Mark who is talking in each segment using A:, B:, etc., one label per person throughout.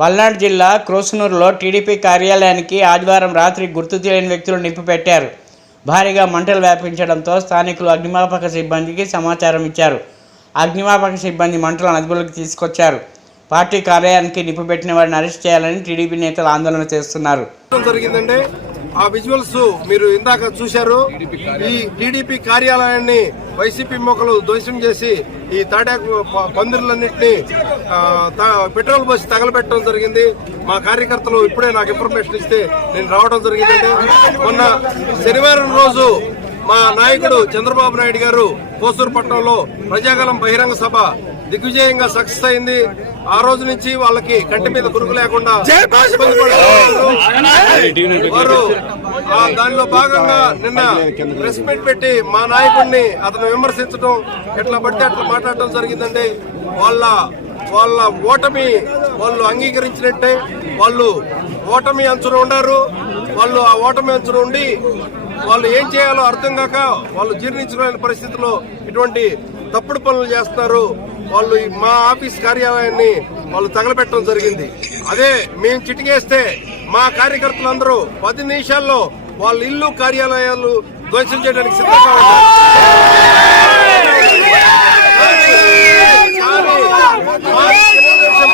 A: పల్నాడు జిల్లా క్రోసునూరులో టీడీపీ కార్యాలయానికి ఆదివారం రాత్రి గుర్తు తెలియని వ్యక్తులు నిప్పు భారీగా మంటలు వ్యాపించడంతో స్థానికులు అగ్నిమాపక సిబ్బందికి సమాచారం ఇచ్చారు. అగ్నిమాపక సిబ్బంది మంటలను అదుపులోకి తీసుకొచ్చారు. పార్టీ కార్యాలయానికి నిప్పుపెట్టిన వారిని అరెస్ట్ చేయాలని టీడీపీ నేతలు ఆందోళన చేస్తున్నారు.
B: జరిగిందండి ఆ విజువల్స్ మీరు ఇందాక చూశారు. ఈ టీడీపీ కార్యాలయాన్ని వైసీపీ మొక్కలు ధ్వంసం చేసి ఈ తాటాకు పందిర్లన్నింటినీ పెట్రోల్ పోసి తగలబెట్టడం జరిగింది. మా కార్యకర్తలు ఇప్పుడే నాకు ఇన్ఫర్మేషన్ ఇస్తే నేను రావడం జరిగిందండి. మొన్న శనివారం రోజు మా నాయకుడు చంద్రబాబు నాయుడు గారు కోసూరుపట్నంలో ప్రజాగలం బహిరంగ సభ దిగ్విజయంగా సక్సెస్ అయింది. ఆ రోజు నుంచి వాళ్ళకి కంటి మీద గురుగు లేకుండా. వారు దానిలో భాగంగా నిన్న ప్రెస్ మీట్ పెట్టి మా నాయకుడిని అతను విమర్శించడం ఎట్లా పడితే అట్లా మాట్లాడటం జరిగిందండి. వాళ్ళ వాళ్ళ ఓటమి వాళ్ళు అంగీకరించినట్టే వాళ్ళు ఓటమి అంచున ఉండారు. వాళ్ళు ఆ ఓటమి అంచున ఉండి వాళ్ళు ఏం చేయాలో అర్థం కాక వాళ్ళు జీర్ణించలేని పరిస్థితిలో ఇటువంటి తప్పుడు పనులు చేస్తున్నారు. వాళ్ళు మా ఆఫీస్ కార్యాలయాన్ని వాళ్ళు తగలబెట్టడం జరిగింది. అదే మేము చిటికేస్తే మా కార్యకర్తలందరూ పది నిమిషాల్లో వాళ్ళ ఇల్లు కార్యాలయాలు ధ్వంసం చేయడానికి సిద్ధంగా ఉన్నారు కానీ మా తెలుగుదేశం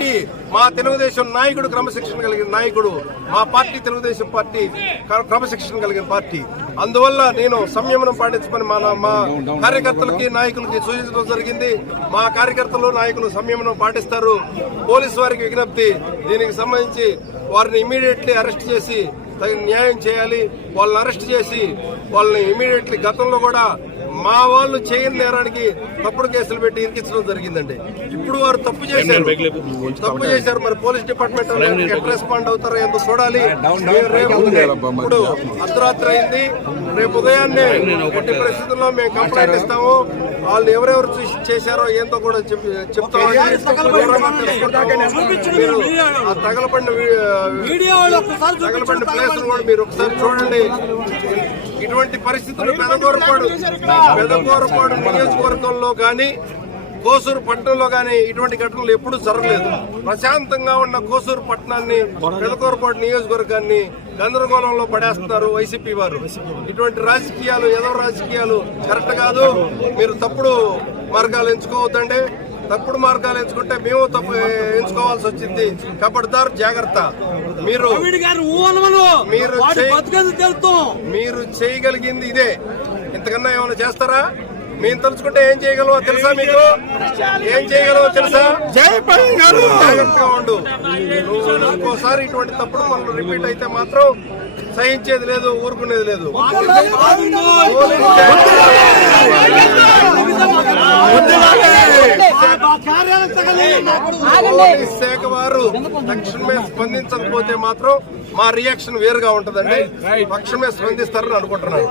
B: పార్టీ మా తెలుగుదేశం నాయకుడు క్రమశిక్షణ కలిగిన నాయకుడు మా పార్టీ తెలుగుదేశం పార్టీ క్ర- క్రమశిక్షణ కలిగిన పార్టీ. అందువల్ల నేను సంయమనం పాటించమని మా మా కార్యకర్తలకి నాయకులకి సూచించడం జరిగింది. మా కార్యకర్తలు నాయకులు సంయమనం పాటిస్తారు. పోలీసు వారికి విజ్ఞప్తి దీనికి సంబంధించి వారిని ఇమీడియట్లీ అరెస్ట్ చేసి తగిన న్యాయం చేయాలి. వాళ్ళని అరెస్ట్ చేసి వాళ్ళని ఇమీడియట్లీ గతంలో కూడా మా వాళ్ళు చేయని నేరానికి తప్పుడు కేసులు పెట్టి ఇరికించడం జరిగిందండి. ఇప్పుడు వారు తప్పు చేశారు. తప్పు చేశారు మరి పోలీస్ డిపార్ట్మెంట్ రెస్పాండ్ అవుతారో ఏందో చూడాలి. ఇప్పుడు అర్ధరాత్రి అయింది. రేపు ఉదయాన్నే ఎట్టి పరిస్థితుల్లో మేము కంప్లైంట్ ఇస్తాము. వాళ్ళు ఎవరెవరు చూసి చేశారో ఏందో కూడా చెప్పి చెప్తామని తగలబడిన ప్లేస్ కూడా మీరు ఒకసారి చూడండి. ఇటువంటి పరిస్థితులు పెదగోరపాడు పెదగోరపాడు నియోజకవర్గంలో కానీ కోసూరు పట్టణంలో కానీ ఇటువంటి ఘటనలు ఎప్పుడూ జరగలేదు. ప్రశాంతంగా ఉన్న కోసూరు పట్టణాన్ని పెదకూరపాటు నియోజకవర్గాన్ని గందరగోళంలో పడేస్తున్నారు వైసీపీ వారు. ఇటువంటి రాజకీయాలు ఏదో రాజకీయాలు కరెక్ట్ కాదు. మీరు తప్పుడు మార్గాలు ఎంచుకోవద్దండి. తప్పుడు మార్గాలు ఎంచుకుంటే మేము తప్పు ఎంచుకోవాల్సి వచ్చింది. కబడ్దార్ జాగ్రత్త. మీరు మీరు మీరు చేయగలిగింది ఇదే. ఇంతకన్నా ఏమైనా చేస్తారా? మేము తలుచుకుంటే ఏం చేయగలవో తెలుసా మీకు? ఏం చేయగలవో తెలుసా? జాగ్రత్తగా ఉండు. నువ్వు ఇంకోసారి ఇటువంటి తప్పుడు పనులు రిపీట్ అయితే మాత్రం సహించేది లేదు ఊరుకునేది లేదు. పోలీస్ శాఖ వారు తక్షణమే స్పందించకపోతే మాత్రం మా రియాక్షన్ వేరుగా ఉంటదండి. తక్షణమే స్పందిస్తారని అనుకుంటున్నాను.